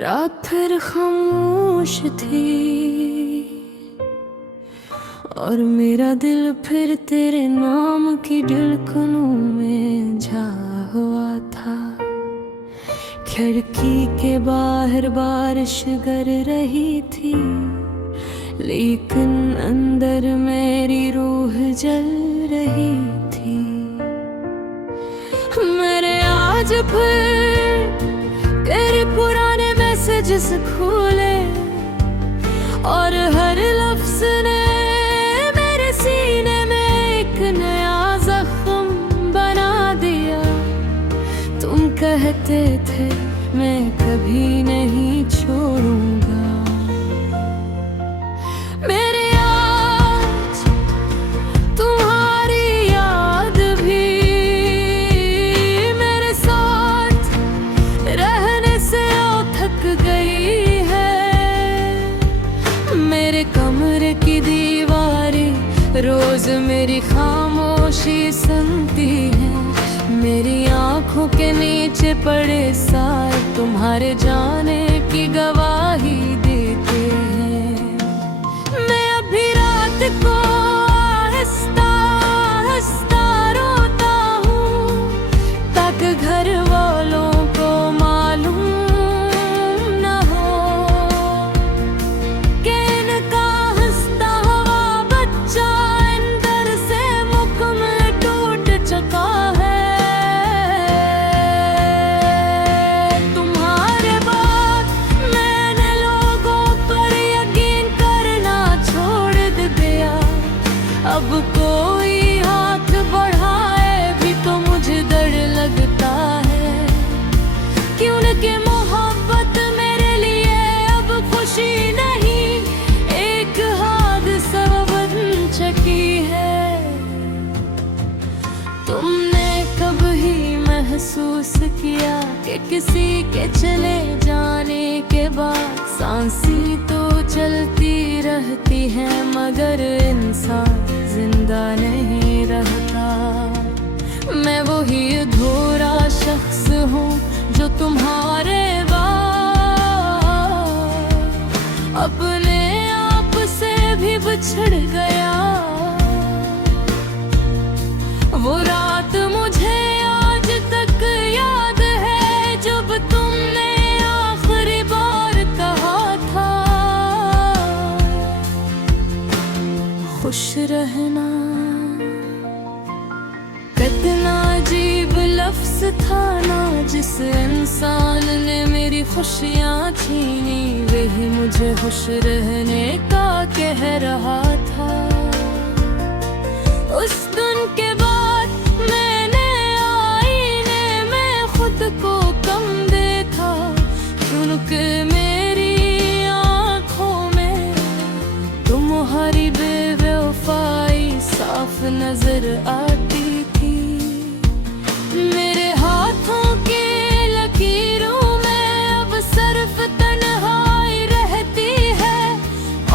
रात फिर खामोश थी और मेरा दिल फिर तेरे नाम की धड़कनों में झा हुआ था। खिड़की के बाहर बारिश गर रही थी, लेकिन अंदर मेरी रूह जल रही थी। मैंने आज फिर तेरे पुराने मैसेजेस खोले और हर लफ्ज ने मेरे सीने में एक नया जख्म बना दिया। तुम कहते थे मैं कभी नहीं छोड़ूंगा। मेरे आज तुम्हारी याद भी मेरे साथ रहने से थक गई है। मेरे कमरे की दीवारें रोज मेरी खामोशी सुनती हैं। मेरी आंखों के नीचे पड़े साए तुम्हारे जाने की गवाही देते हैं। मैं अभी रात को आहिस्ता आहिस्ता रोता हूँ, ताकि घर वालों को मालूम न हो कि इनका हंसता हुआ बच्चा अंदर से मुकम्मल टूट चुका है। तुम्हारे बाद मैंने लोगों पर यकीन करना छोड़ दिया। अब कोई हाथ बढ़ाए भी तो मुझे डर लगता है, क्योंकि मोहब्बत मेरे लिए अब खुशी नहीं एक हादसा बन चुकी है। तुमने कभी महसूस किया कि किसी के चले जाने के बाद सांसें तो चलती रहती है, मगर इंसान जिंदा नहीं रहता। मैं वही अधूरा शख्स हूँ जो तुम्हारे बाद अपने आप से भी बिछड़ गया। वो रात मुझे आज तक याद है जब तुमने आखिरी बार कहा था खुश रहना। कितना अजीब लफ्ज था ना जिस इंसान ने मेरी खुशियाँ छीनी, वही मुझे खुश रहने का कह रहा था। उस दिन के बाद मैंने आईने में खुद को कम देखा, क्योंकि मेरी आँखों में तुम्हारी बेवफाई साफ नजर आती थी। मेरे हाथों के लकीरों में अब सिर्फ तन्हाई रहती है,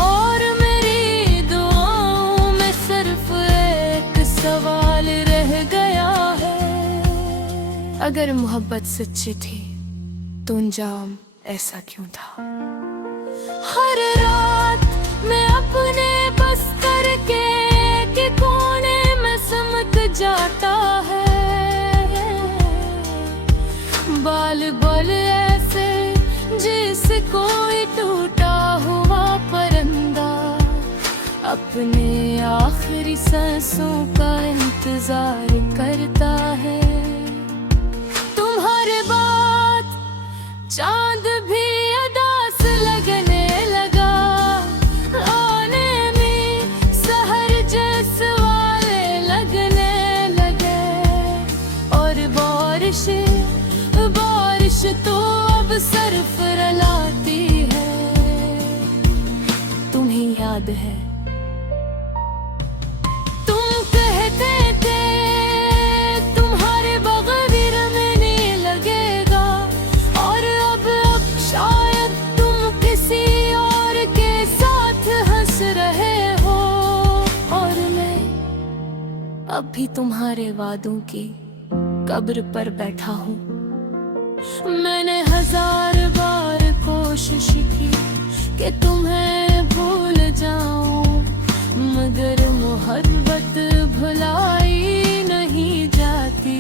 और मेरी दुआओं में सिर्फ एक सवाल रह गया है। अगर मोहब्बत सच्ची थी तो अंजाम ऐसा क्यों था? हर रात मैं अपने बस्तर के कोने में सिमट जाता है। बाल बाल ऐसे जैसे कोई टूटा हुआ परिंदा अपने आखिरी सांसों का इंतजार करता है। तुम्हारे बाद चांद भी अदास लगने लगा, आने में सहर जैसे वाले लगने लगे, और बारिश तो अब सरफराती है। तुम्हें याद है तुम कहते थे तुम्हारे बगैर में नहीं लगेगा, और अब शायद तुम किसी और के साथ हंस रहे हो, और मैं अब भी तुम्हारे वादों की कब्र पर बैठा हूँ। मैंने 1000 बार को कि तुम्हें भूल जाऊं, मगर मोहब्बत भुलाई नहीं जाती।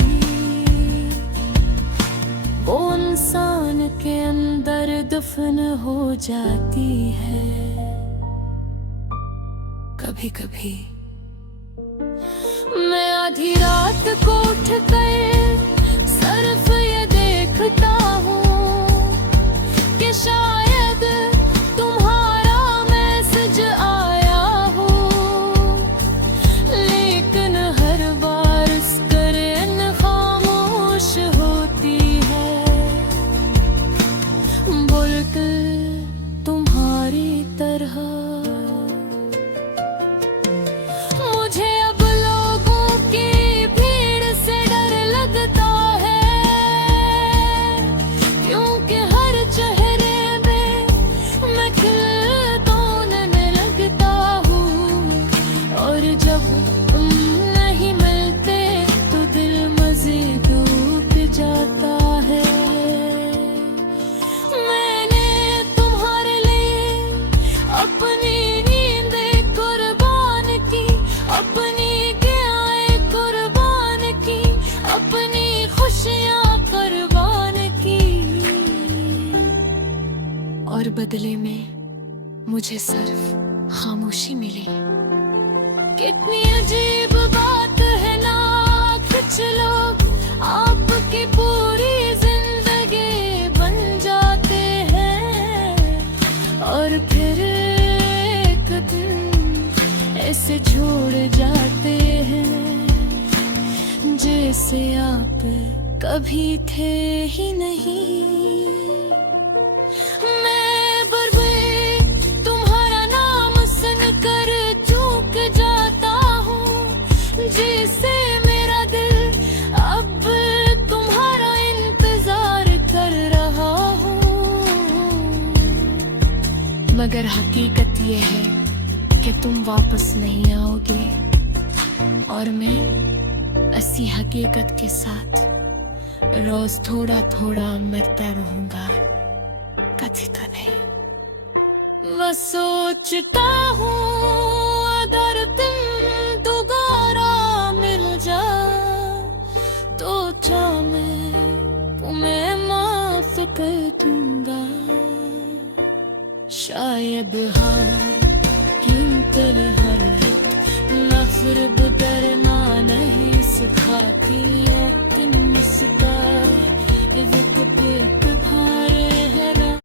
वो इंसान के अंदर दफन हो जाती है। कभी कभी मैं आधी रात को उठ कर सिर्फ ये देखता हूँ कि शायद तुम्हारा मैसेज आया हो, लेकिन हर बार स्क्रीन खामोश होती है। बिल्कुल तुम्हारी तरह मुझे अब लोगों की भीड़ से डर लगता है, क्योंकि हर चेहरे में मैं खिल तोड़ने लगता हूँ, और जब तुम नहीं मिलते तो दिल मज़ीद डूब जाता है। मैंने तुम्हारे लिए अपनी नींदें कुर्बान की, अपनी दुआएं कुर्बान की, अपनी खुशियाँ कुर्बान की, और बदले में मुझे सिर्फ खामोशी मिली। कितनी अजीब बात है ना, कुछ लोग आपकी पूरी जिंदगी बन जाते हैं, और फिर एक दिन ऐसे छोड़ जाते हैं जैसे आप कभी थे ही नहीं। मैं बर्बाद तुम्हारा नाम सुनकर चूक जाता हूँ, जिससे मेरा दिल अब तुम्हारा इंतजार कर रहा हूँ। मगर हकीकत ये है कि तुम वापस नहीं आओगे, और मैं इसी हकीकत के साथ रोज थोड़ा थोड़ा मरता रहूंगा, कभी तो नहीं। मैं सोचता हूँ अगर तुम दोबारा मिल जा तो क्या मैं तुम्हें माफ कर दूंगा। शायद हाँ किंतु हर नफरत डरना नहीं सिखाती, तुम मुस्कुराए